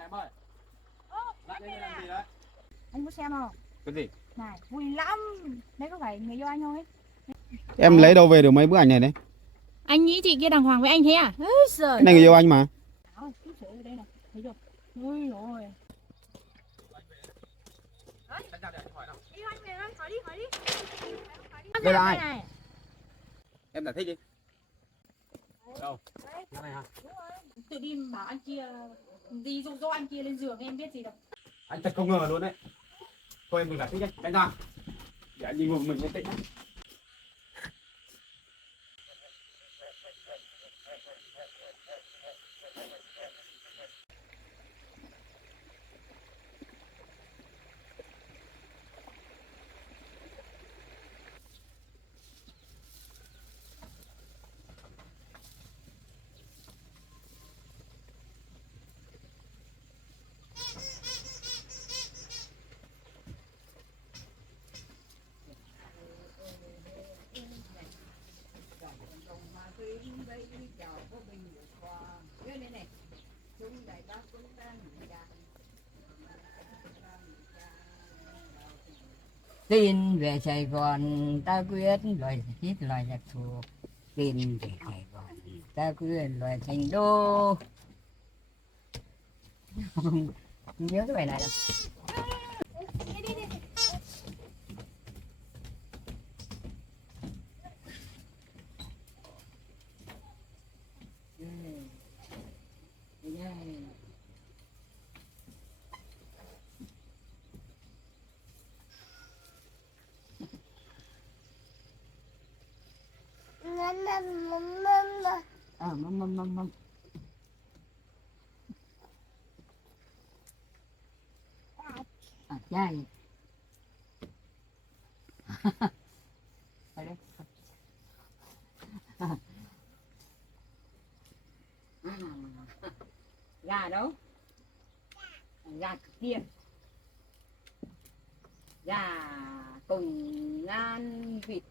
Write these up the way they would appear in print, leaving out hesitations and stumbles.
Em ơi, lại đây làm gì đấy? Anh có xem không? Cái gì? Này, vui lắm. Đấy có phải người yêu anh không ấy? Em lấy đâu về được mấy bức ảnh này đấy? Anh nghĩ chị kia đàng hoàng với anh thế à? Ôi giời Cái này người yêu anh mà. ơi, cứ sửa ở đây này. Thấy chưa? Ôi rồi. Đánh ra để anh hỏi nào. Đi anh về đây, hỏi đi. Đây là ai? Này. Em giải thích đi. Đâu? Đấy, Cái này hả? đúng rồi. Tự đi bảo anh kia đi dụ dỗ anh kia lên giường em biết gì đâu. Anh thật không ngờ luôn đấy. Thôi em đừng giải thích đấy. Đánh ra. Để anh đi một mình yên tĩnh. Tin về Sài Gòn ta quyết lời hít lời nhạc thuộc. Tin về Sài Gòn ta quyết lời thành đô. Không nhớ cái bài này đâu. Mâm. Chai. Ở đây. Gà đâu? Gà kia. Gà cùng ngan vịt.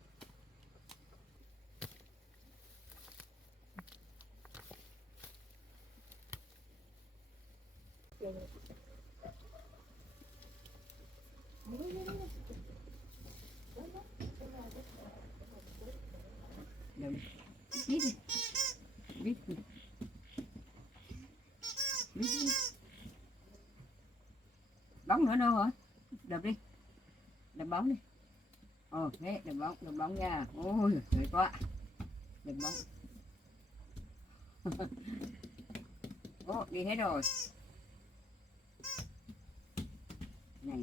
Vít đi. Bóng nữa đâu hả? Đập đi. Đập bóng đi. Thế đập bóng nha. Ôi tuyệt quá. Đập bóng. Đi hết rồi. Này.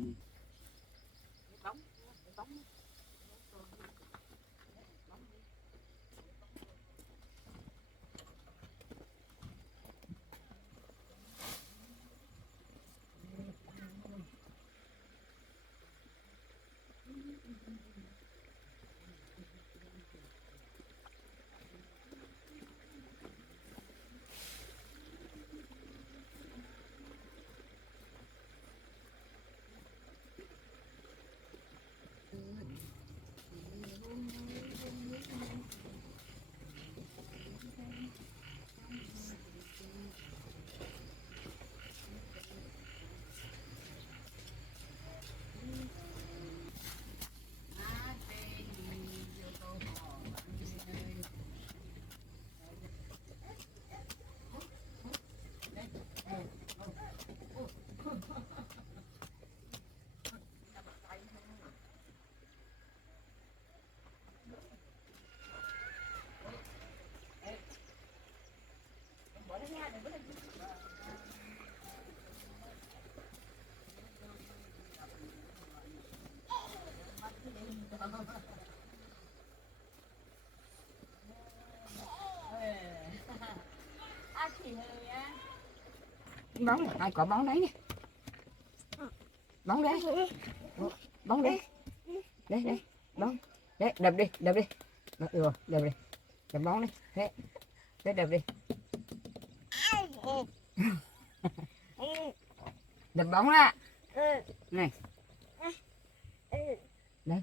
Bóng ai có bóng đấy nè. Bóng đấy. Bóng đấy. Đây. Bóng. Đấy, đập đi. Được rồi, đập đi. Đập bóng đi. Thế đập đi. Đập bóng ra. Này. Đấy.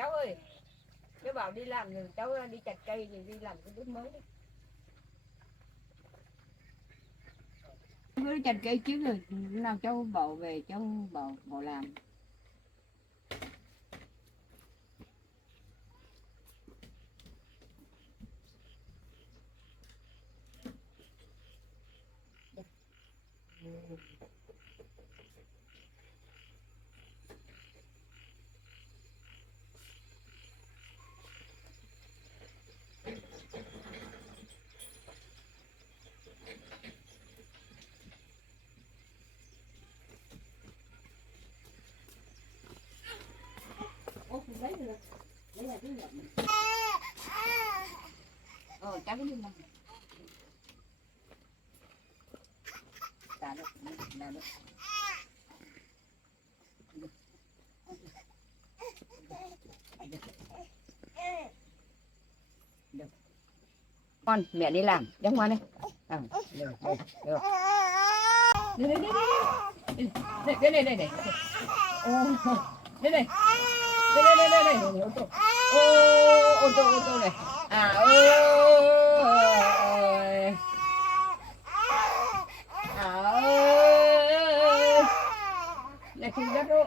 cháu ơi, cháu bảo đi làm rồi cháu đi chặt cây thì đi làm cái đứt mới đi. Cháu đi chặt cây trước rồi nào cháu bảo về cháu bảo làm. Đấy là cái nhận. Cháu cứ đi làm. Đã được, đã được. Được. Con, mẹ đi làm, đem qua đây. À, được, được, được. Đây, đây, đây, đây, đây, đây, đây, đây. Ô, đây, đây. Đây, đây, đây, đây, đây, ô tô. Ô tô này. À, ơi. À, ơi. Này, không đất đâu.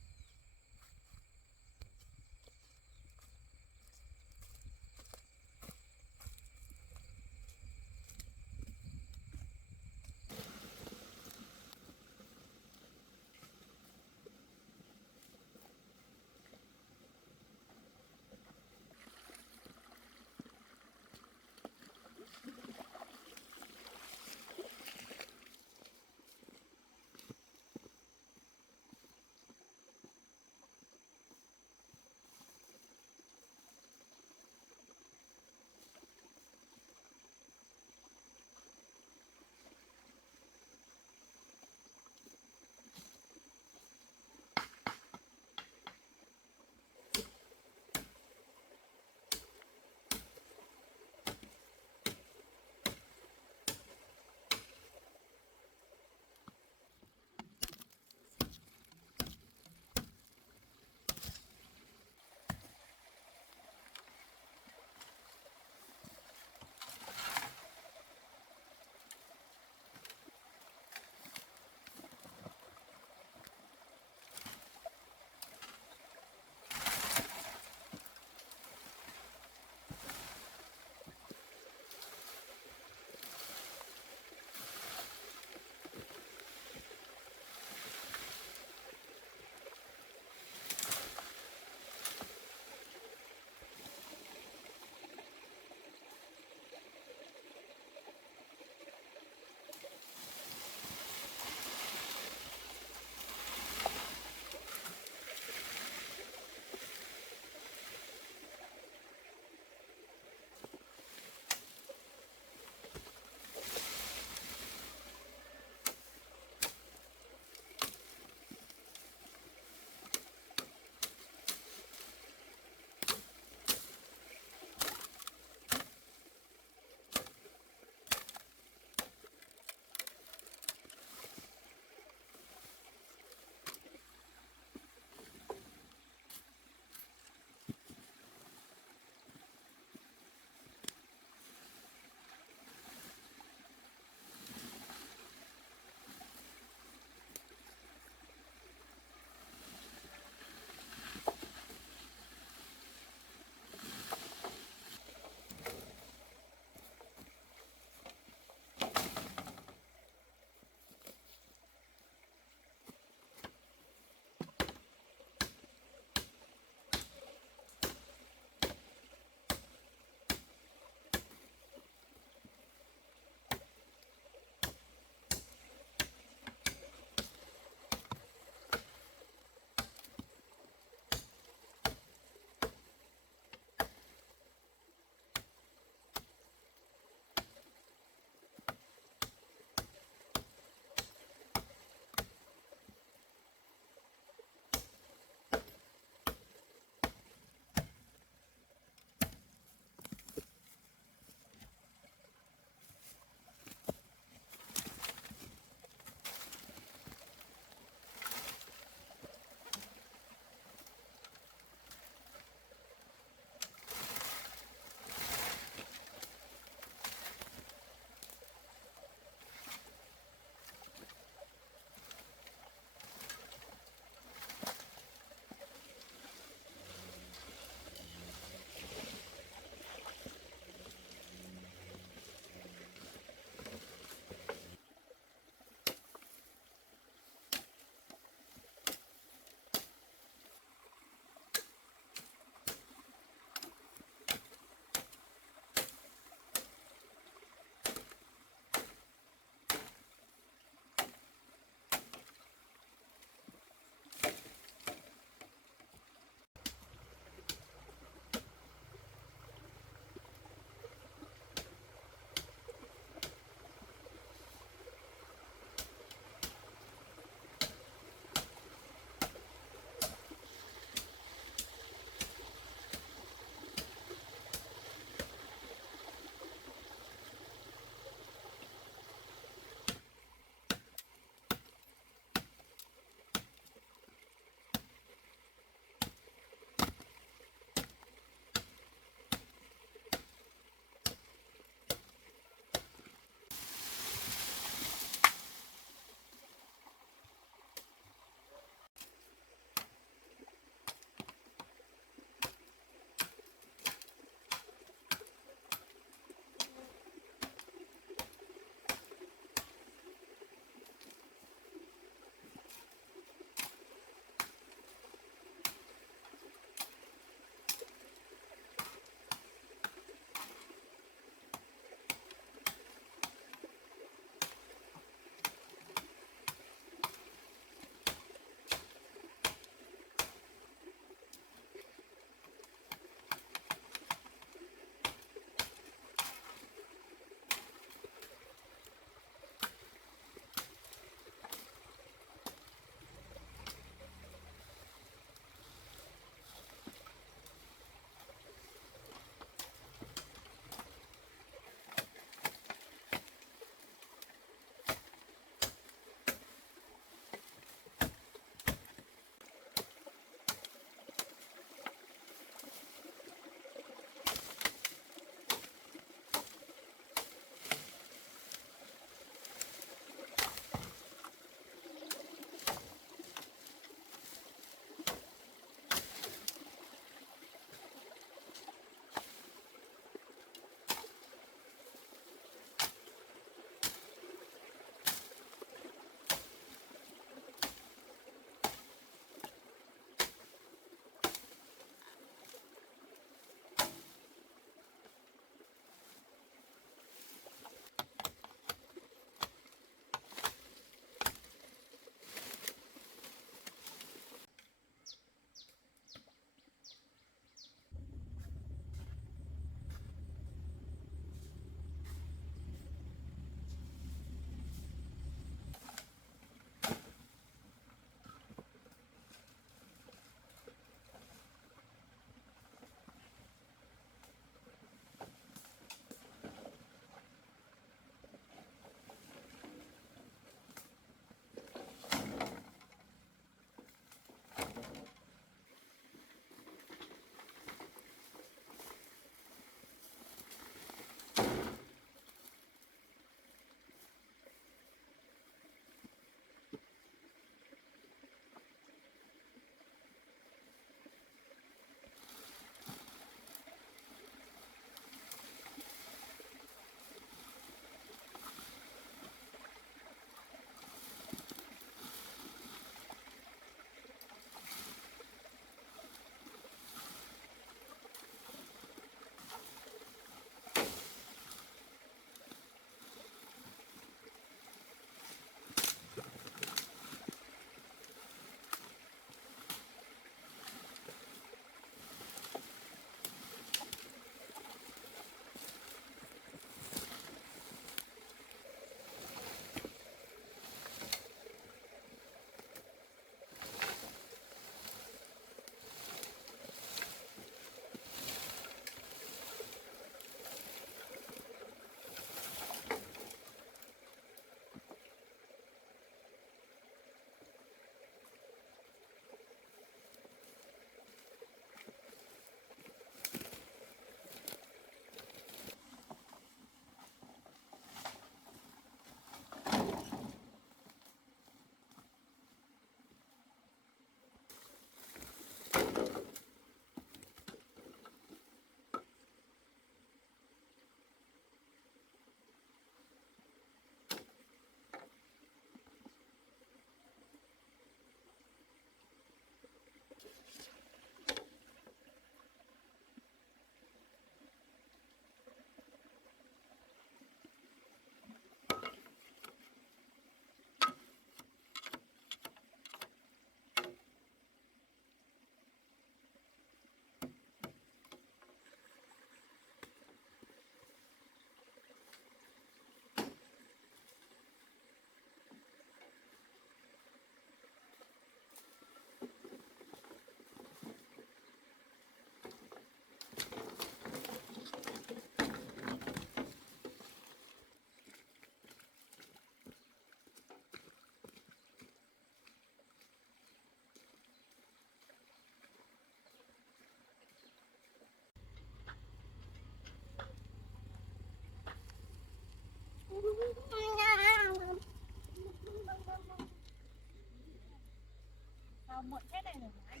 muộn thế này rồi mà anh.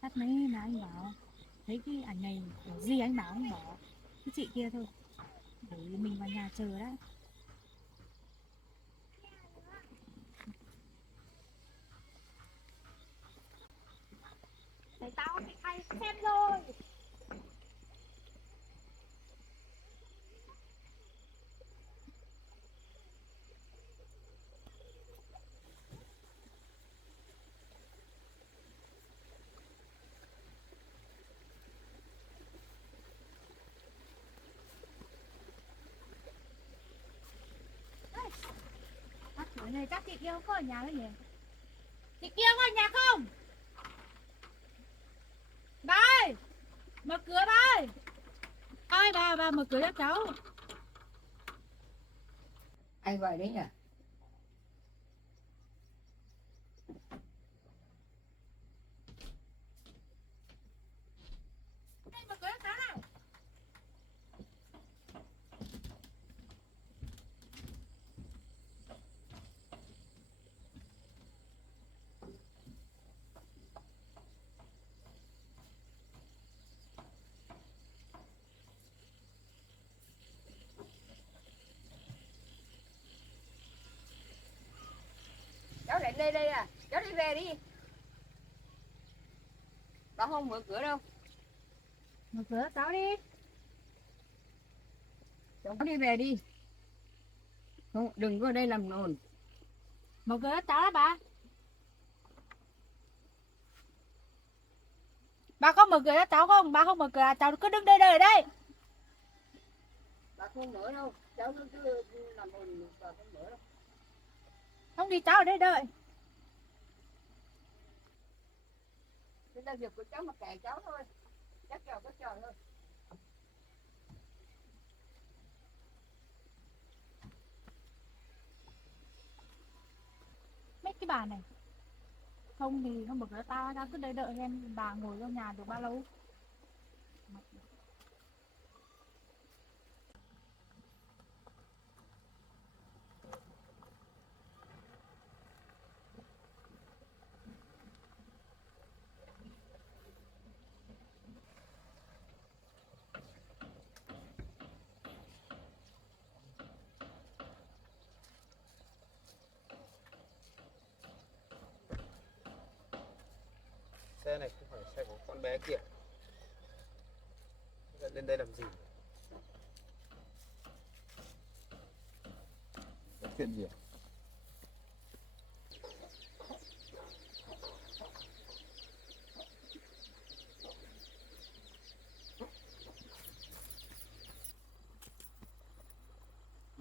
Tắt máy mà anh bảo thấy cái ảnh này kiểu gì anh bảo anh bỏ cái chị kia thôi để mình vào nhà chờ đấy. Để tao thì hay xem rồi. Bác chủ này chắc chị kia không có ở nhà đấy nhỉ? Chị kia có ở nhà không? Ba ơi! Mở cửa ba ơi! Ơi bà mở cửa cho cháu. Ai vậy đấy nhỉ? Đây, mở cửa cho cháu nào. Cháu lại đây đây à? Cháu đi về đi. Bà không mở cửa đâu. Mở cửa cho cháu đi. Cháu đi về đi. Không, đừng có ở đây làm nồn. Mở cửa cho cháu đó bà. Bà không mở cửa cho cháu không? Bà không mở cửa cháu cứ đứng đây đợi ở đây. Bà không mở đâu. Cháu cứ làm nồn, bà không mở đâu. Không thì cháu ở đây đợi. Cái là việc của cháu mà kệ cháu thôi. Cháu chờ có chờ thôi. Mấy cái bà này. Không thì không mở cửa cho tao cứ đây đợi em. Bà ngồi trong nhà được bao lâu? Xe này không phải xe của con bé kia. Lên đây làm gì? Có chuyện gì à?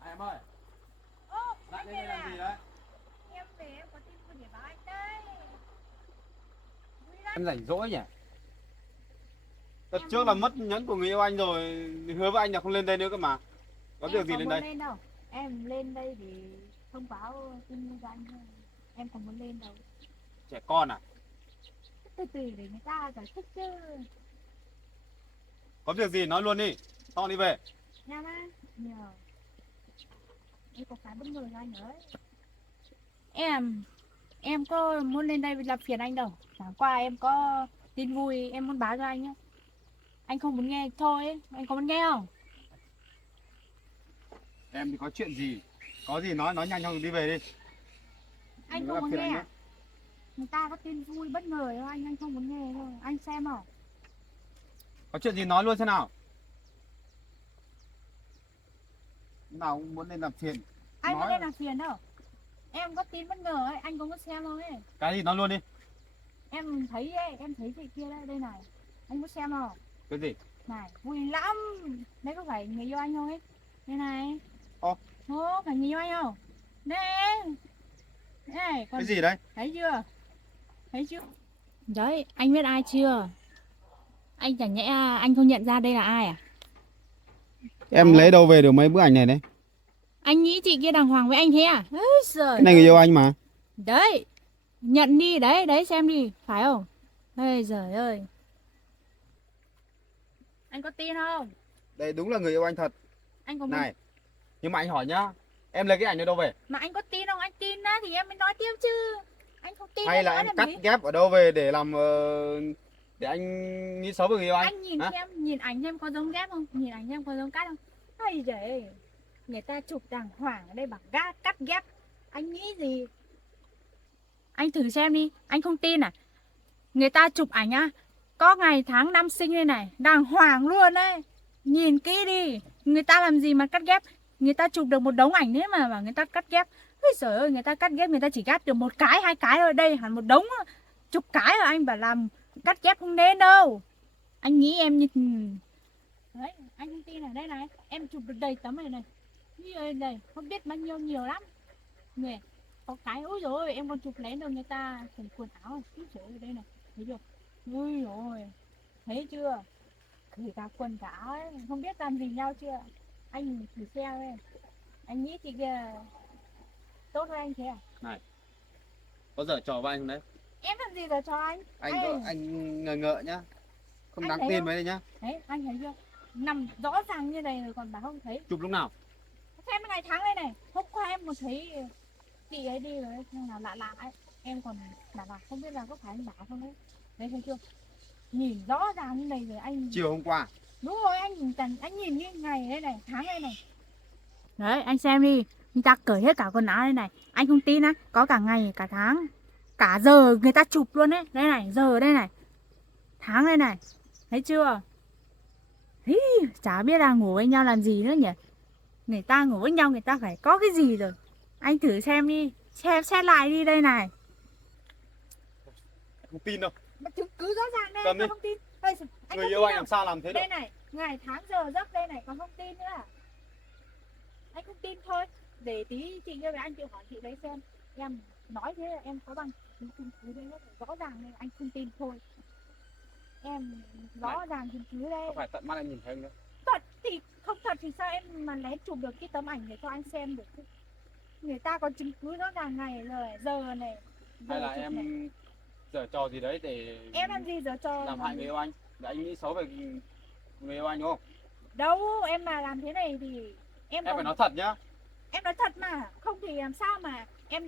Em ơi, Ô, lại anh lên về đây làm gì à? đấy? Em về em có tin vui để báo anh đây. Vui lắm. Em rảnh rỗi nhỉ? Đợt trước là mất nhẫn của người yêu anh rồi, hứa với anh là không lên đây nữa cơ mà. Có việc gì Em lên không đây? muốn lên đâu. Em lên đây để thông báo tin vui cho anh thôi. Em không muốn lên đâu. Trẻ con à? Từ từ để người ta giải thích chứ. Có việc gì nói luôn đi, xong đi về. Nha má, nhờ. Em có phải bất ngờ cho anh ấy. Em có muốn lên đây làm phiền anh đâu. Chẳng qua em có tin vui em muốn báo cho anh nhé. Anh không muốn nghe thôi ấy. Anh có muốn nghe không? Em thì có chuyện gì? Có gì nói nhanh không, đi về đi. Anh Đừng không làm muốn phiền nghe anh à? Người ta có tin vui bất ngờ cho anh không muốn nghe thôi. Anh xem không? Có chuyện gì nói luôn xem nào. Nào cũng muốn lên làm phiền. Anh Nói có nên làm phiền đâu. Em có tin bất ngờ ấy, anh có muốn xem không ấy? cái gì nói luôn đi. Em thấy ấy, em thấy chị kia đây này. Anh muốn xem không? Cái gì? Này, vui lắm. Đây có phải người yêu anh không ấy? Đây này. Ồ. Ồ, phải người yêu anh không? Đây. Đây, còn Cái gì đấy? thấy chưa? Thấy chưa? Đấy, anh biết ai chưa? Anh chẳng nhẽ anh không nhận ra đây là ai à? Em lấy đâu về được mấy bức ảnh này đấy? Anh nghĩ chị kia đàng hoàng với anh thế à? Ôi giời Cái này người yêu anh mà. đấy, nhận đi, đấy, đấy xem đi, phải không? Ôi giời ơi. Anh có tin không? Đây đúng là người yêu anh thật. Anh có muốn... Này, nhưng mà anh hỏi nhá, em lấy cái ảnh này đâu về? Mà anh có tin không? Anh tin á thì em mới nói tiếp chứ. Anh không tin Hay em là nói em làm cắt gì? ghép ở đâu về để làm để anh nghĩ xấu về người yêu anh? Anh nhìn Hả? xem, nhìn ảnh xem có giống ghép không? Nhìn ảnh xem có giống cắt không? Hay giời, người ta chụp đàng hoàng ở đây bảo cắt ghép. Anh nghĩ gì? Anh thử xem đi, anh không tin à? Người ta chụp ảnh á, có ngày tháng năm sinh đây này, đàng hoàng luôn đấy. Nhìn kỹ đi, người ta làm gì mà cắt ghép. Người ta chụp được một đống ảnh thế mà bảo người ta cắt ghép. Ôi trời ơi, người ta cắt ghép người ta chỉ cắt được một cái, hai cái thôi. Đây hẳn một đống, chục cái rồi anh bảo làm cắt ghép không nên đâu. Anh nghĩ em như... Đấy, anh không tin này, đây này, em chụp được đầy tấm này này. Như đây, không biết bao nhiêu, nhiều lắm. Người có cái ôi rồi em còn chụp lén được người ta thành quần áo này. Trời ơi, đây này, thấy chưa? Ui rồi, thấy chưa? Kể cả quần cả áo ấy, không biết làm gì nhau chưa? Anh thử xem đây. Anh nghĩ chị kia tốt hơn anh thế à? Này, có dở trò với anh không đấy? Em làm gì giờ cho anh? Anh ngờ ngợ nhá, không Anh đáng thấy tin không? mấy đấy nhá. Đấy, anh thấy chưa? Nằm rõ ràng như này rồi còn bảo không thấy. Chụp lúc nào? Xem ngày tháng đây này, hôm qua em còn thấy chị ấy đi rồi, nhưng là lạ lạ ấy. Em còn bảo là không biết là có phải anh bảo không đấy. Đấy thấy chưa? Nhìn rõ ràng như này rồi anh. Chiều hôm qua. Đúng rồi, anh nhìn như ngày đây này, tháng đây này. Đấy, anh xem đi, người ta cởi hết cả quần áo đây này. Anh không tin á, có cả ngày, cả tháng, cả giờ người ta chụp luôn đấy. Đây này, giờ đây này, tháng đây này, thấy chưa? Hí, chả biết là ngủ với nhau làm gì nữa nhỉ. Người ta ngủ với nhau người ta phải có cái gì rồi. Anh thử xem đi, xem xét lại đi đây này. Không tin đâu. Mà chứng cứ rõ ràng đây, Cầm đi. không tin. Đây, anh Người không yêu tin anh đâu. làm sao làm thế được? Đây này, ngày tháng giờ giấc đây này, còn không tin nữa à? Anh không tin thôi. Để tí chị kia với anh chịu hỏi chị đấy xem. Em nói thế là em có bằng chứng cứ đây hết rõ ràng nên anh không tin thôi. Em rõ ràng chứng cứ đây. Có phải tận mắt em nhìn thấy không đấy? Thật thì không thật thì sao em mà lén chụp được cái tấm ảnh để cho anh xem được? Người ta có chứng cứ rõ ràng ngày rồi, giờ này. Giờ Hay là chụp em này. giở trò gì đấy để Em làm gì giờ cho làm hại người yêu anh? Để anh nghĩ xấu về người yêu anh đúng không? đâu em mà làm thế này thì em Em còn... phải nói thật nhá. Em nói thật mà, không thì làm sao mà em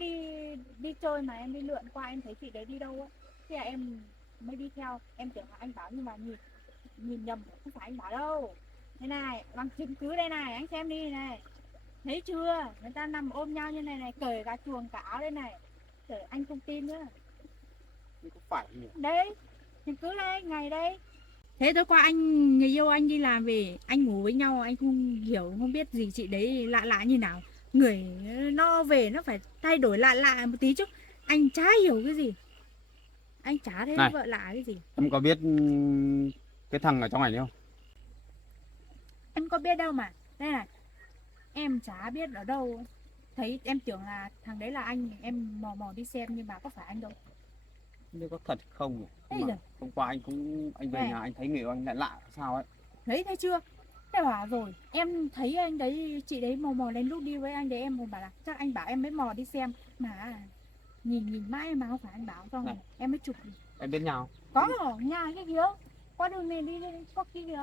đi chơi mà em đi lượn qua em thấy chị đấy đi đâu á. Thế là em mới đi theo, em tưởng là anh Bảo nhưng mà nhìn nhầm không phải anh Bảo đâu. Đây này, bằng chứng cứ đây này, anh xem đi này. Thấy chưa? Người ta nằm ôm nhau như này này, cởi cả chuồng cả áo đây này. Trời, anh không tin nữa. Nhưng có phải nhỉ? Đấy, chứng cứ đây, ngày đây. Thế tối qua anh, người yêu anh đi làm về, anh ngủ với nhau, anh không hiểu, không biết gì chị đấy lạ lạ như nào. Người nó về nó phải thay đổi lạ lạ một tí chứ. Anh chả hiểu cái gì. Anh chả thấy Này. vợ lạ cái gì. Em có biết cái thằng ở trong ảnh không? Em có biết đâu mà. Đây này, em chả biết ở đâu. Thấy em tưởng là thằng đấy là anh, em mò mò đi xem nhưng mà có phải anh đâu. Nhưng có thật không nhỉ? Ây Mà giời. hôm qua anh về Này. nhà anh thấy người yêu anh lại lạ sao ấy. Thấy chưa? Thế bảo rồi, em thấy anh đấy, chị đấy mò mò lên lúc đi với anh đấy, em còn bảo là chắc anh bảo em mới mò đi xem. Mà nhìn mãi mà không phải anh bảo xong Này. em mới chụp. Em biết nhau. Có ở nhà cái kia, qua đường này đi có kia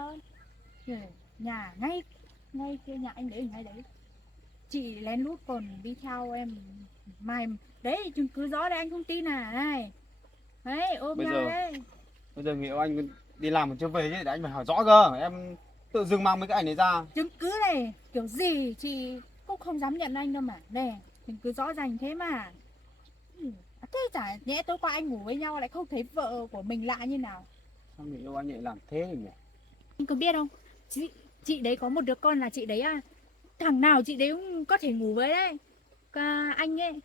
kìa. Nhà ngay kia nhà anh đấy ở ngay đấy. Chị lén lút còn đi theo em mày đấy, chứng cứ rõ đây, anh không tin à? Này đấy, ôm Bây nhau giờ- đấy. Bây giờ người yêu anh đi làm mà chưa về chứ, để anh phải hỏi rõ cơ. Em tự dưng mang mấy cái ảnh này ra. Chứng cứ này kiểu gì chị cũng không dám nhận anh đâu mà. Đây chứng cứ rõ ràng thế mà. Thế chả nhẽ tối qua anh ngủ với nhau lại không thấy vợ của mình lạ như nào. Sao người yêu anh lại làm thế nhỉ? Anh có biết không, chị đấy có một đứa con là chị đấy à, thằng nào chị đấy cũng có thể ngủ với đấy. Cả anh ấy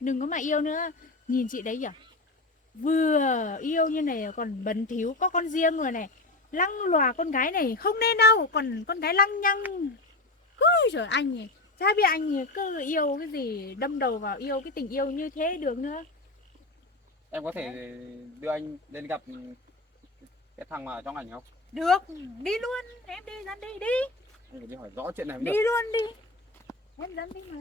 đừng có mà yêu nữa. Nhìn chị đấy kìa, vừa yêu như này còn bẩn thỉu, có con riêng rồi này, lăng lòa con gái này không nên đâu, còn con gái lăng nhăng. Ôi trời, anh ấy chả biết anh ấy cứ yêu cái gì, đâm đầu vào yêu cái tình yêu như thế được nữa. Em có thể đưa anh lên gặp cái thằng mà ở trong ảnh không? Được, đi luôn, em đi dẫn đi, đi Anh phải đi hỏi rõ chuyện này mới đi được. luôn đi, em dẫn đi mà.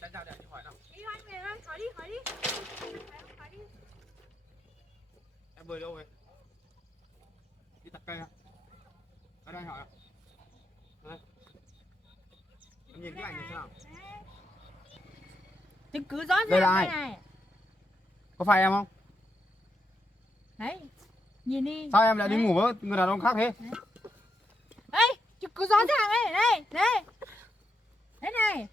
Đánh ra để anh hỏi nào. Yêu bơi đâu vậy? Đi tạt cây à? Ở đây hỏi à? Đây. Em nhìn cái ảnh này thế nào? Chứng cứ rõ Đây ràng là đây ai? này. Có phải em không? Đấy, nhìn đi. Sao em lại đi Đấy. ngủ với người đàn ông khác thế? Đây, chứng cứ rõ ràng đây, đây, đây. Đấy này.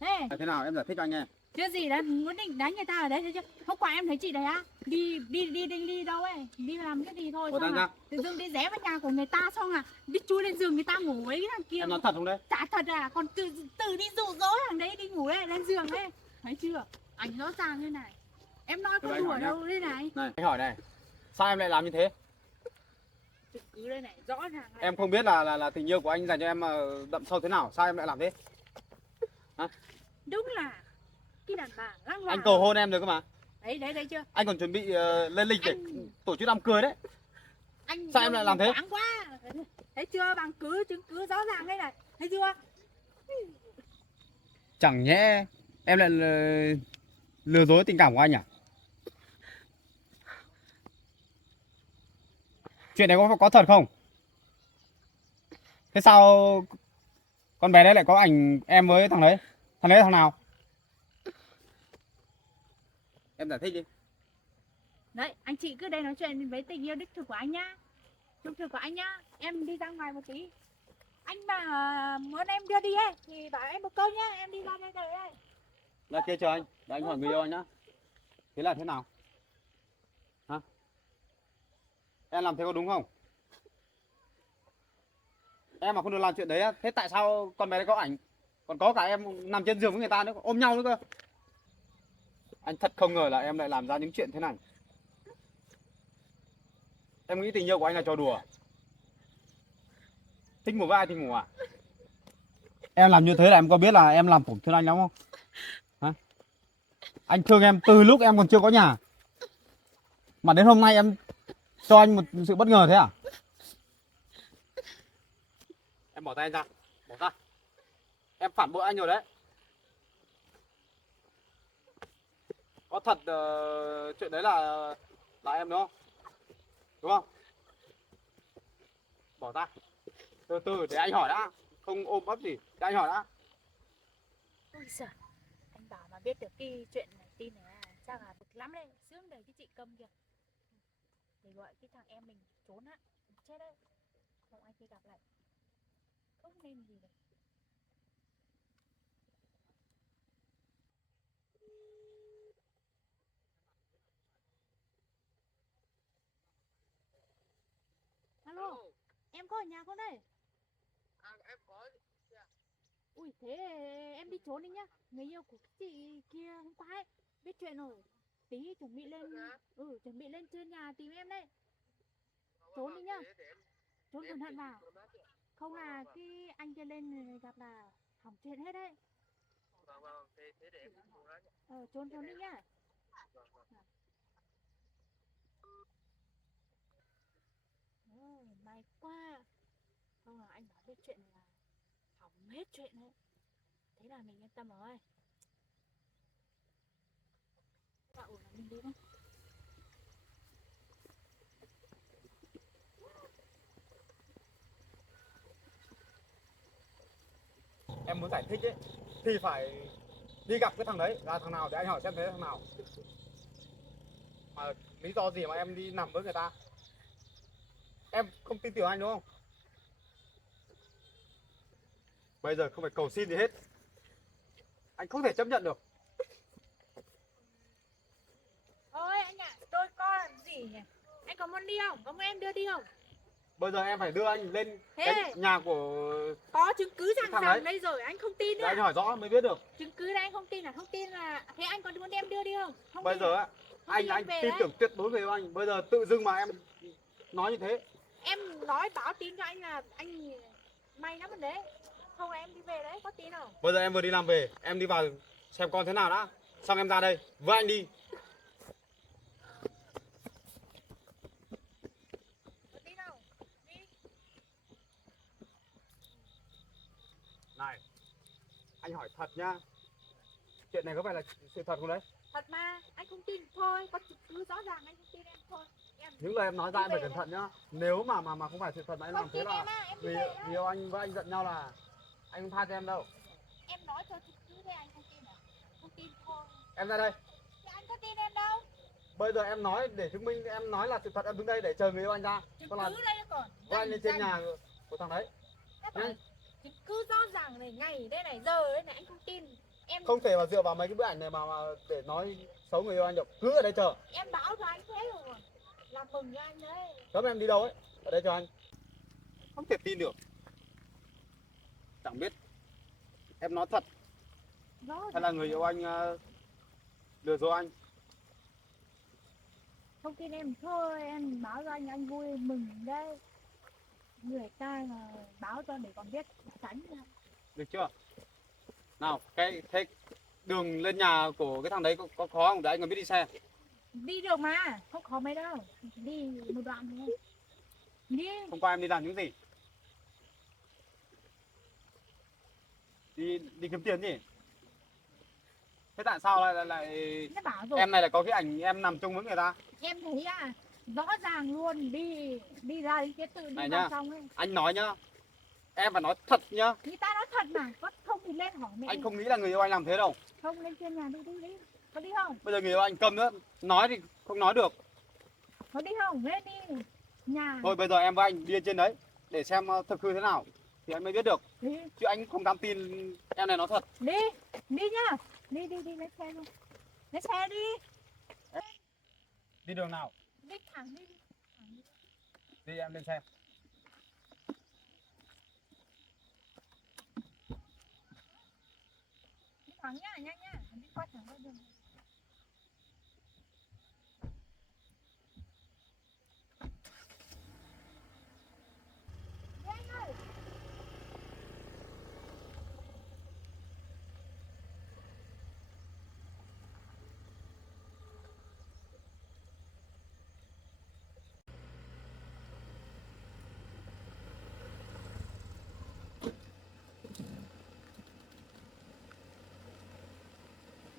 Đây, Thế nào em giải thích cho anh nghe. chưa gì đã muốn định đánh người ta ở đấy thấy chưa? Hôm qua em thấy chị đấy á, đi đâu ấy, đi làm cái gì thôi Ủa, xong tan à, ra. tự dưng đi rẽ vào nhà của người ta xong à, đi chui lên giường người ta ngủ với cái thằng kia. Em nói thật không đấy? Chả thật à, còn tự đi dụ dỗ thằng đấy đi ngủ đây lên giường đấy. Thấy chưa? Ảnh rõ ràng như này. Em nói Thế có anh đùa hỏi nhá. đâu đây này. Này, anh hỏi này. Sao em lại làm như thế? Chứng cứ đây này, rõ ràng này. Em không biết là tình yêu của anh dành cho em đậm sâu thế nào. Sao em lại làm thế? Đúng là cái đàn bà lăng Anh loàn. cầu hôn em rồi cơ mà. Đấy, đấy, đấy chưa? Anh còn chuẩn bị lên lịch để Anh- tổ chức đám cưới đấy. Anh Sao em lại làm thế? Quảng quá. Thấy chưa? Bằng chứng cứ rõ ràng đây này. Thấy chưa? Chẳng nhẽ em lại lừa dối tình cảm của anh à? Chuyện này có thật không? Thế sao con bé đấy lại có ảnh em với thằng đấy? Thằng đấy là thằng nào? Em giải thích đi. Đấy, anh chị cứ đây nói chuyện với tình yêu đích thực của anh nhá. Trung thực của anh nhá. Em đi ra ngoài một tí. Anh mà muốn em đưa đi ấy thì bảo em một câu nhá, em đi ra đây đây đây. Là kia chờ anh, để anh hỏi người yêu anh nhá. Thế là thế nào? Hả? Em làm thế có đúng không? Em mà không được làm chuyện đấy á, thế tại sao con bé đấy có ảnh? Còn có cả em nằm trên giường với người ta nữa, ôm nhau nữa cơ. Anh thật không ngờ là em lại làm ra những chuyện thế này. Em nghĩ tình yêu của anh là trò đùa. Thích ngủ với ai thì ngủ à? Em làm như thế là em có biết là em làm tổn thương anh lắm không? Hả? Anh thương em từ lúc em còn chưa có nhà. Mà đến hôm nay em cho anh một sự bất ngờ thế à? Em bỏ tay anh ra. Bỏ ra. Em phản bội anh rồi đấy. Có thật chuyện đấy là em đúng không? Đúng không? Bỏ ra. Từ từ để anh hỏi đã. Không ôm ấp gì. Để anh hỏi đã. Ôi giời, anh bảo mà biết được cái chuyện này tin này à, chắc là bực lắm đấy, sướng đầy cái chị Cầm kìa. Để gọi cái thằng em mình trốn á, chết đấy. Không ai khi gặp lại. Không nên gì đấy. Alo, em có ở nhà không đây? Em có. Ui thế em đi trốn đi nhá. Người yêu của cái chị kia hôm qua ấy, biết chuyện rồi. Tí chuẩn bị lên, chuẩn bị lên trên nhà tìm em đấy. Trốn đi nhá. Trốn cẩn thận vào. Không là cái anh kia lên gặp là hỏng chuyện hết đấy. Thế để em cùng nói. Trốn trốn đi nhá. May quá. Không là anh bảo biết chuyện này là hỏng hết chuyện đấy. Thế là mình yên tâm rồi. Bảo ổn là mình đi thôi. Em muốn giải thích ấy thì phải đi gặp cái thằng đấy là thằng nào để anh hỏi xem thế là thằng nào. Mà lý do gì mà em đi nằm với người ta? Em không tin tưởng anh đúng không? Bây giờ không phải cầu xin gì hết. Anh không thể chấp nhận được. Thôi anh ạ, tôi coi làm gì nhỉ? Anh có muốn đi không? Có muốn em đưa đi không? Bây giờ em phải đưa anh lên Thế. cái nhà của Có chứng cứ Cái rằng thằng rằng đấy. đây rồi, anh không tin để nữa. anh hỏi rõ mới biết được. Chứng cứ đây anh không tin là không tin là thế anh có muốn em đưa đi không? Không Bây tin giờ à? á, Không anh tin em anh về tin đấy. tưởng tuyệt đối về anh. Bây giờ tự dưng mà em nói như thế. Em nói báo tin cho anh là anh may lắm rồi đấy. Không là em đi về đấy, có tin không? Bây giờ em vừa đi làm về, em đi vào xem con thế nào đã. Xong em ra đây với anh đi. Có tin không? Đi. Này, anh hỏi thật nhá. Chuyện này có phải là sự thật không đấy? Thật mà, anh không tin thôi, có chứng cứ rõ ràng anh không tin em thôi. Em Những lời em nói ra em phải cẩn thận nhá. Nếu mà không phải sự thật mà em làm thế là vì yêu anh với anh giận nhau là anh không tha cho em đâu. Em nói cho chứng cứ thế anh không tin à? Không tin thôi. Em ra đây. Thì anh có tin em đâu. Bây giờ em nói để chứng minh em nói là sự thật, em đứng đây để chờ người yêu anh ra. Chứng Còn là cứ đây còn. có anh lên trên nhà của thằng đấy. Em bảo, chứng cứ rõ ràng này, ngày đây này, giờ đây này, anh không tin. Em Không thể mà dựa vào mấy cái bức ảnh này mà để nói xấu người yêu anh được. Cứ ở đây chờ. em báo cho anh thế rồi. Làm mừng cho anh đấy. Cấm em đi đâu ấy. Ở đây chờ anh. Không thể tin được. Chẳng biết em nói thật Rõ hay là người yêu anh lừa dối anh. không tin em thôi, em báo cho anh vui mừng đây. Người ta mà báo cho để còn biết tránh ra. Được chưa? Nào, cái thế đường lên nhà của cái thằng đấy có khó không? Để anh còn biết đi xe. Đi được mà, không khó mấy đâu. Đi một đoạn thôi. Đi. Hôm qua em đi làm những gì? Đi kiếm tiền nhỉ? Thế tại sao lại Nó bảo rồi. em này lại có cái ảnh em nằm chung với người ta? Em thấy à, rõ ràng luôn, đi ra đi cái tự đi Này vào nhá. trong ấy. Anh nói nhá. Em phải nói thật nhá. Người ta nói thật mà, có không thì lên hỏi mẹ. Anh không nghĩ là người yêu anh làm thế đâu. Không, lên trên nhà đi. Có đi không? Bây giờ người yêu anh cầm nữa. Nói thì không nói được. Có đi không? Lên đi. Nhà. Thôi bây giờ em với anh đi lên trên đấy để xem thực hư thế nào thì anh mới biết được. Đi. Chứ anh không dám tin em này nói thật. Đi nhá. Đi lấy xe luôn. Lấy xe đi. Đi đường nào? Đi thẳng đi. Thẳng đi. Đi em lên xe. Đi thẳng nhá, nhanh nhá. Đi qua thẳng qua đường. Nhanh ơi.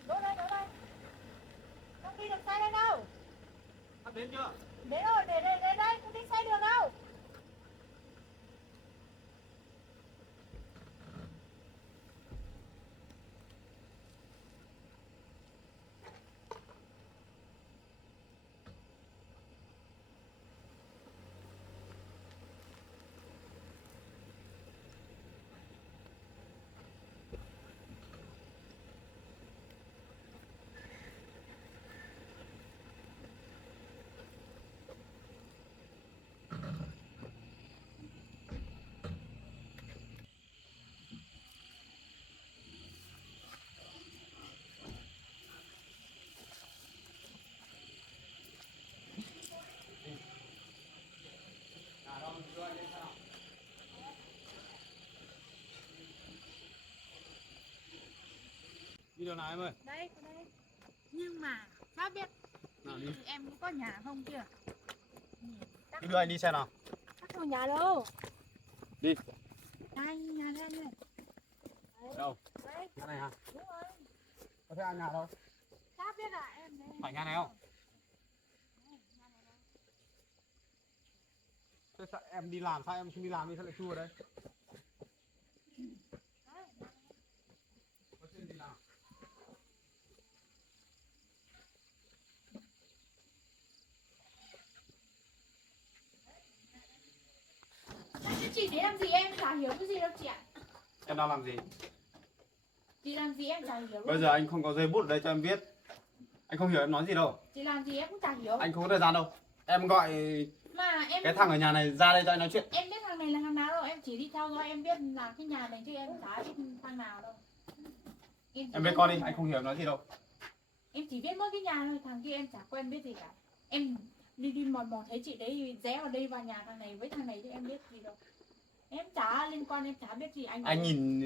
Đỗ đây. Không đi được xe đây đâu. Sắp đến chưa? Đến rồi, để đây, không đi xe đường đâu. Đi đường nào em ơi? Đây. Nhưng mà sao biết Nào đi. thì em có nhà không kia? Cứ đưa anh đi xe nào. Chắc không nhà đâu. Đi. Đây, nhà đây này. Đâu? Đấy, Nhà này hả? đúng rồi. Có thấy nhà đâu? Sao biết là em đấy. Phải nhà này không? Thế sao em đi làm, sao em không đi làm đi, sao lại chui vào đây? Có chuyện gì nào? Chị để làm gì em chả hiểu cái gì đâu chị ạ. Em đang làm gì? Chị làm gì em chả hiểu luôn. Bây giờ anh không có giấy bút ở đây cho em viết. Anh không hiểu em nói gì đâu. Chị làm gì em cũng chả hiểu. Anh không có thời gian đâu. Em gọi Mà em cái thằng ở nhà này ra đây cho anh nói chuyện. em biết thằng này là thằng nào đâu, em chỉ đi theo dõi em biết là cái nhà này chứ em chả biết thằng nào đâu. Chỉ Em với con đi, anh không hiểu em nói gì đâu. Em chỉ biết mỗi cái nhà thôi, thằng kia em chả quen biết gì cả. Em đi mòn thấy chị đấy rẽ vào đây vào nhà thằng này với thằng này chứ em biết gì đâu. Em chả liên quan, em chả biết gì anh. Anh nhìn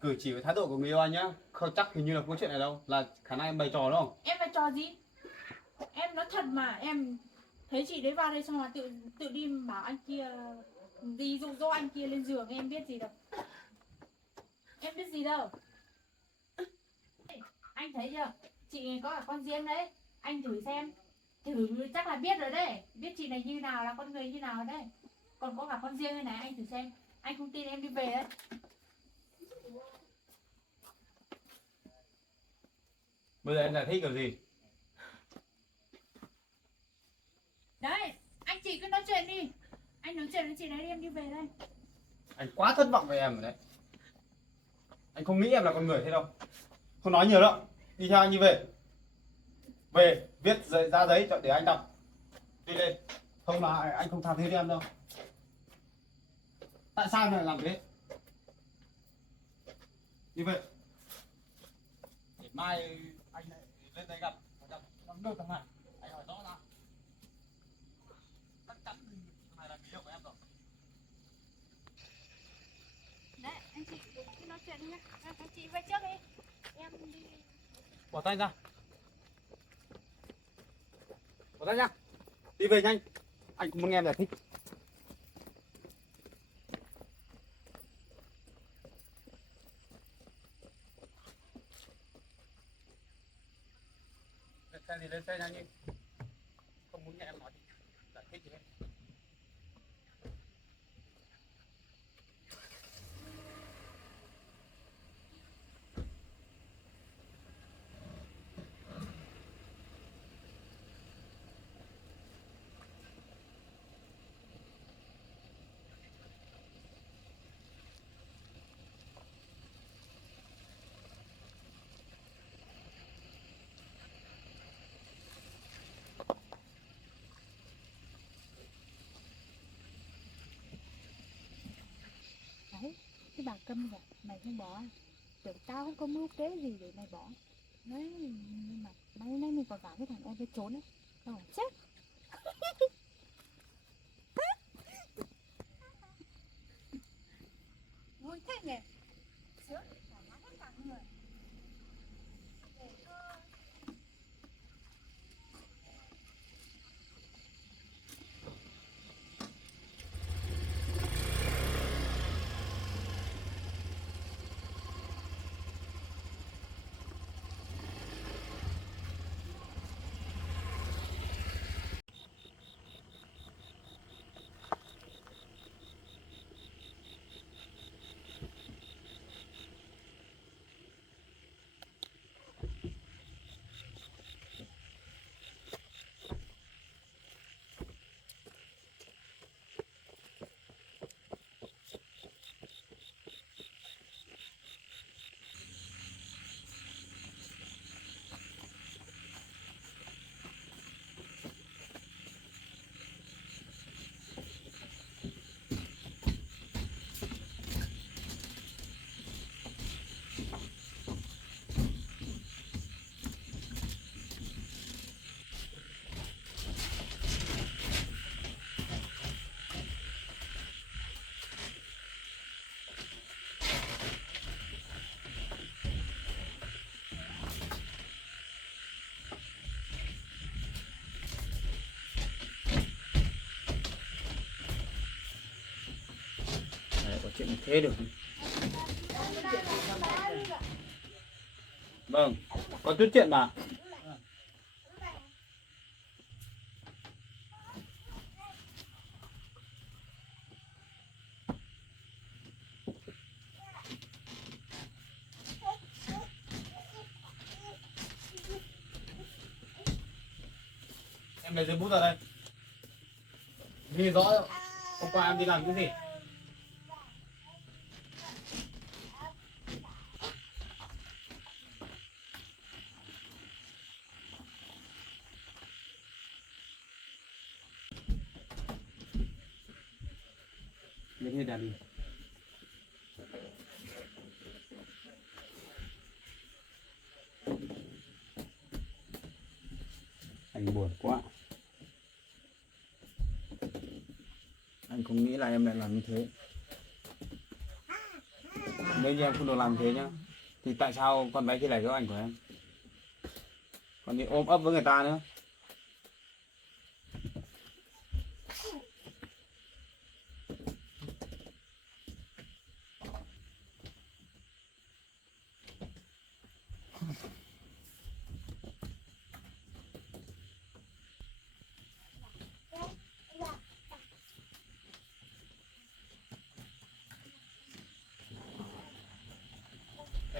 cử chỉ với thái độ của người yêu anh nhá, không chắc hình như là không có chuyện này đâu, là khả năng em bày trò đúng không? Em phải trò gì? Em nói thật mà, em thấy chị đấy vào đây xong là tự đi bảo anh kia gì dụ dỗ anh kia lên giường, em biết gì đâu. Em biết gì đâu. Anh thấy chưa? Chị có cả con riêng đấy. Anh thử xem. Thử chắc là biết rồi đấy. Biết chị này như nào, là con người như nào rồi đấy. Còn có cả con riêng này này, anh thử xem. Anh không tin em đi về đấy. Bây giờ em giải thích kiểu gì? Đấy, anh chị cứ nói chuyện đi. Anh nói chuyện với chị đấy đi, em đi về đây. Anh quá thất vọng với em rồi đấy. Anh không nghĩ em là con người thế đâu. Không nói nhiều đâu. Đi theo anh đi về. Về viết giấy, ra giấy để anh đọc. Đi lên. Không là anh không tha thứ cho em đâu. Tại sao em lại làm thế? Đi về. Để mai anh lại lên đây gặp. Gặp được thằng này. Anh hỏi rõ ra. Chắc chắn thằng này là người yêu của em rồi. Đấy, anh chị cứ nói chuyện đi nhá. Anh chị về trước đi. Em đi. Bỏ tay ra. Bỏ tay ra. Đi về nhanh. Anh cũng muốn nghe em giải thích. Lên xe thì lên xe nhanh đi. Không muốn nghe em nói thì giải thích gì hết. Đấy, cái bà Câm kìa, mày không bỏ à? Tưởng tao không có mưu kế gì để mày bỏ. Đấy, nhưng mà mấy nay mình còn bảo cái thằng em với trốn ấy. Không phải chết. Vui thế nhỉ? Sướng, thoải mái hết cả người. Đấy, có chuyện như thế được. Vâng, có chút chuyện mà. Em lấy giấy bút ra đây. Ghi rõ hôm qua em đi làm cái gì. Lấy như đàn đi. Anh buồn quá. Anh không nghĩ là em lại làm như thế. Nếu như em không được làm thế nhá, thì tại sao con bé kia lại có ảnh của em? Còn đi ôm ấp với người ta nữa.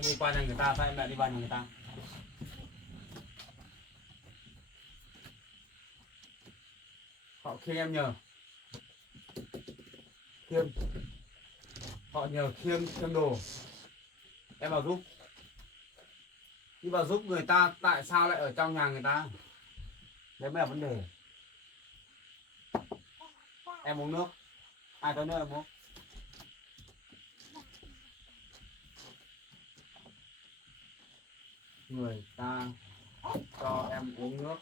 đi qua nhà người ta, sao em lại đi vào nhà người ta? Họ khiêng em nhờ. Khiêng. Họ nhờ khiêng đồ. Em vào giúp. Nhưng vào giúp người ta, tại sao lại ở trong nhà người ta? Đấy mới là vấn đề. Em uống nước. Ai có nước em uống. Người ta cho em uống nước.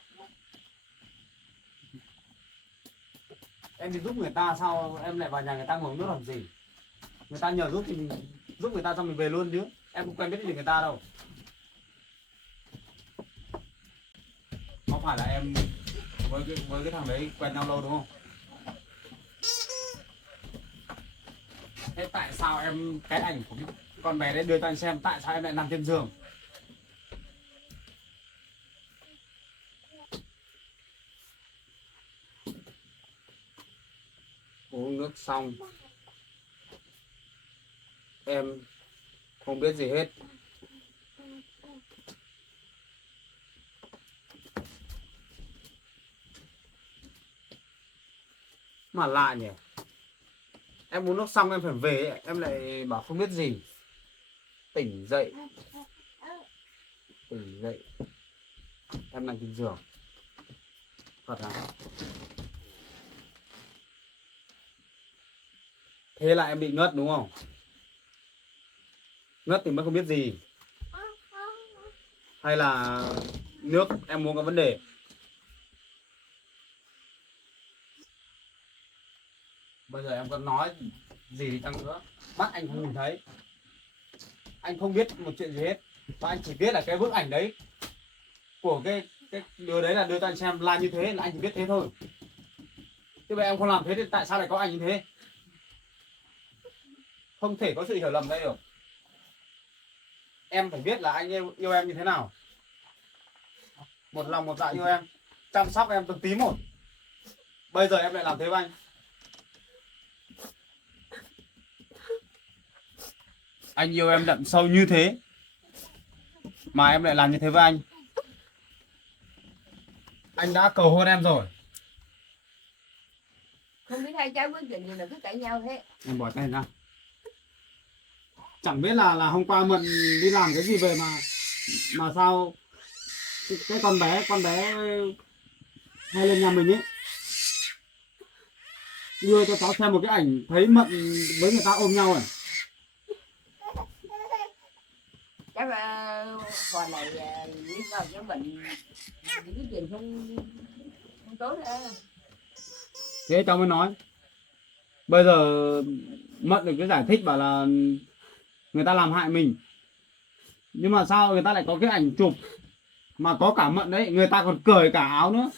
Em đi giúp người ta sao em lại vào nhà người ta ngồi uống nước làm gì? Người ta nhờ giúp thì mình giúp người ta xong mình về luôn chứ. Em cũng quen biết gì người ta đâu. Không phải là em với cái thằng đấy quen nhau lâu đúng không? Thế tại sao em cái ảnh của cái con bé đấy đưa cho anh xem, tại sao em lại nằm trên giường? Uống nước xong em không biết gì hết. Mà lạ nhỉ, em uống nước xong em phải về ấy, em lại bảo không biết gì. Tỉnh dậy em nằm trên giường thật à? Thế là em bị ngất đúng không? Ngất thì mới không biết gì, hay là nước em uống có vấn đề? Bây giờ em có nói gì đi chăng nữa, mắt anh không nhìn thấy, anh không biết một chuyện gì hết, và anh chỉ biết là cái bức ảnh đấy của cái đứa đấy là đưa cho anh xem là như thế, là anh chỉ biết thế thôi. Thế vậy em không làm thế thì tại sao lại có ảnh như thế? Không thể có sự hiểu lầm đây được. Em phải biết là anh yêu em như thế nào, một lòng một dạ yêu em, chăm sóc em từng tí một. Bây giờ em lại làm thế với anh. Anh yêu em đậm sâu như thế mà em lại làm như thế với anh. Anh đã cầu hôn em rồi. Không biết hai cháu quyết định gì mà cứ cãi nhau thế. Em bỏ tay ra. Chẳng biết là hôm qua Mận đi làm cái gì về mà sao cái con bé hay lên nhà mình ấy đưa cho cháu xem một cái ảnh thấy Mận với người ta ôm nhau à? Chắc là hồi này nghĩ vào cái bệnh cái chuyện không tốt nữa. Thế cháu mới nói bây giờ Mận được cái giải thích bảo là người ta làm hại mình, nhưng mà sao người ta lại có cái ảnh chụp mà có cả Mận đấy, người ta còn cởi cả áo nữa,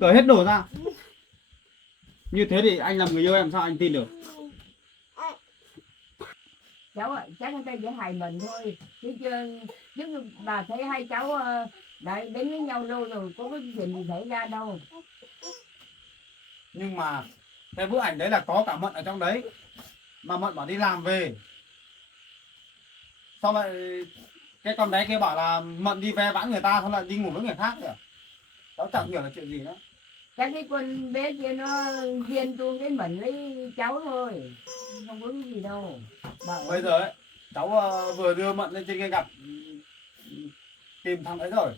cởi hết đồ ra. Như thế thì anh làm người yêu em sao anh tin được? Cháu ạ, chắc người ta chỉ hại mình thôi chứ bà thấy hai cháu đã đến với nhau lâu rồi, có cái chuyện gì xảy ra đâu. Nhưng mà cái bức ảnh đấy là có cả Mận ở trong đấy, mà Mận bảo đi làm về, sao lại cái con bé kia bảo là Mận đi ve vãn người ta, xong lại đi ngủ với người khác nữa. Cháu chẳng hiểu là chuyện gì nữa. Chắc cái con bé kia nó duyên tuông cái mình lấy cháu thôi, không có cái gì đâu. Bây giờ ấy cháu vừa đưa Mận lên trên kia gặp tìm thằng ấy rồi,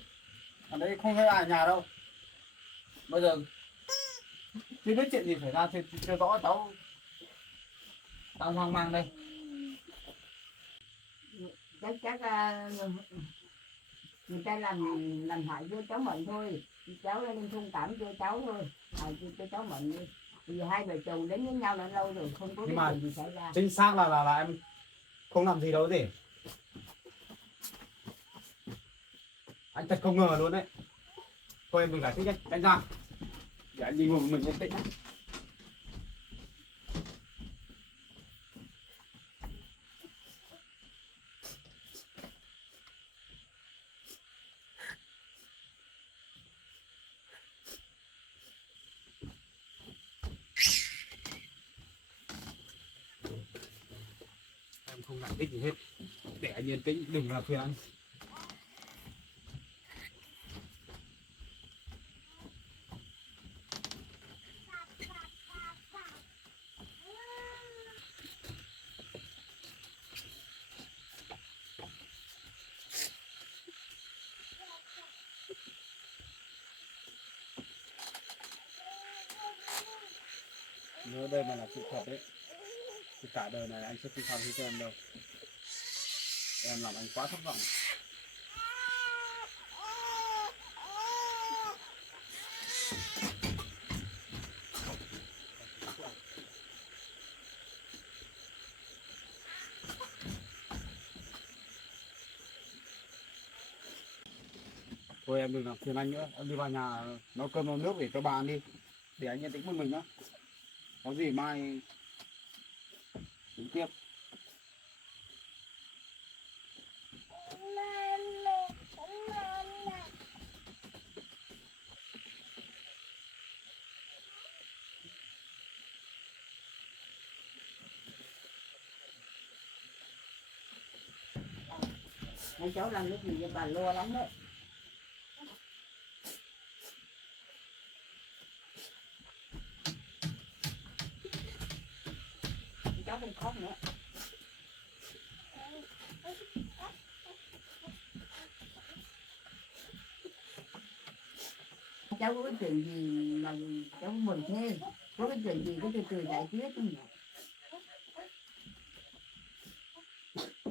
thằng đấy không thấy ai ở nhà đâu. Bây giờ chưa biết chuyện gì xảy ra, chưa rõ. Cháu hoang mang đây. Chắc người ta làm hại cho cháu Mận thôi, cháu nên thông cảm cho cháu thôi, cho cháu Mận đi. Vì hai vợ chồng đến với nhau đã lâu rồi, không có Nhưng cái mà chuyện gì xảy ra. chính xác là em không làm gì đâu gì. Anh thật không ngờ luôn đấy. Thôi em đừng giải thích nhé, anh ra để anh đi ngồi một mình yên tĩnh. không giải thích gì hết, để anh yên tĩnh, đừng làm phiền anh. Nếu đây mà là sự thật đấy thì cả đời này anh sẽ không tha thứ cho em đâu. Em làm anh quá thất vọng. Thôi em đừng làm phiền anh nữa, em đi vào nhà nấu cơm nấu nước để cho bà ăn đi, để anh yên tĩnh một mình nhá. Có gì mai tính tiếp. Mấy cháu làm cái gì vậy bà lo lắm đấy. Cháu không khóc nữa. Cháu có cái chuyện gì mà cháu buồn thế? Có cái chuyện gì có từ từ giải quyết không nhỉ?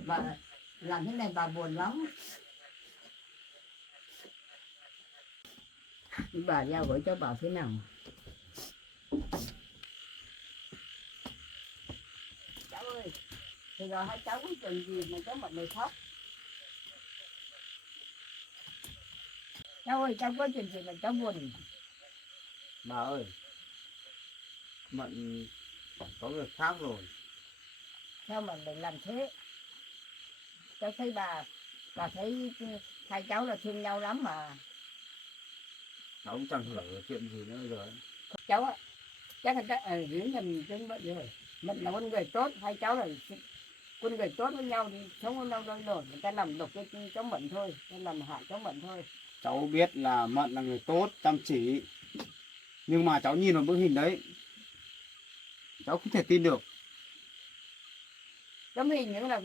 Bà làm thế này bà buồn lắm. Bà giao gửi cho bà thế nào? Cháu ơi, thì giờ hai cháu có chuyện gì mà cháu mặt mày khóc? Cháu ơi, cháu có chuyện gì mà cháu buồn? Bà ơi, Mận có việc khác rồi. Sao mà mình làm thế? Cháu thấy bà thấy hai cháu là thương nhau lắm mà. Cháu cũng chẳng hiểu chuyện gì nữa rồi. Cháu á, chắc là hiểu nhầm trên bệnh rồi. Mình là con người tốt, hai cháu là con người tốt với nhau thì sống với nhau đôi rồi. Người ta làm độc cho cháu Mận thôi, người ta làm hại cháu Mận thôi. Cháu biết là Mận là người tốt, chăm chỉ. Nhưng mà cháu nhìn vào bức hình đấy, cháu không thể tin được. Tấm hình những là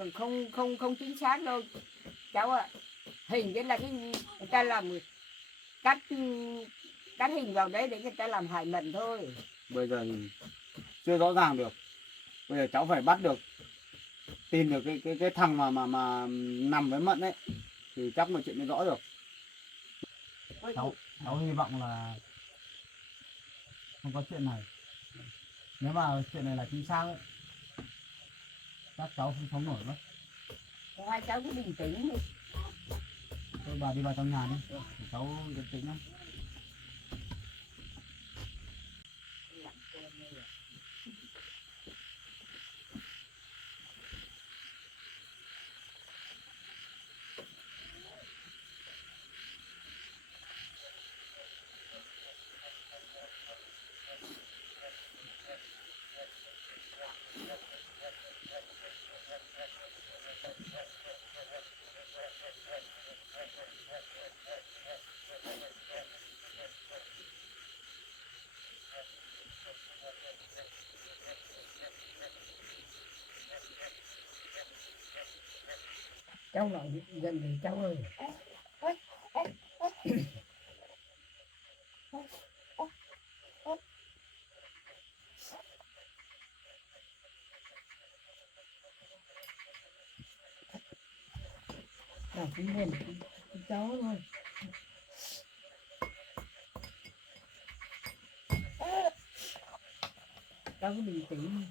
không chính xác đâu. Cháu ạ, hình cái là cái người ta làm cắt cắt hình vào đấy để người ta làm hại Mận thôi. Bây giờ thì chưa rõ ràng được. Bây giờ cháu phải bắt được, tìm được cái thằng mà nằm với Mận ấy thì chắc mọi chuyện mới rõ được. Cháu hy vọng là không có chuyện này. Nếu mà chuyện này là chính xác ấy, chắc cháu không sống nổi mất. Hai cháu cứ bình tĩnh đi. Thôi bà đi vào trong nhà đi, để cháu yên tĩnh lắm. Cháu nói gần thì cháu ơi. Cháu cũng buồn cháu thôi. Cháu cứ bình tĩnh.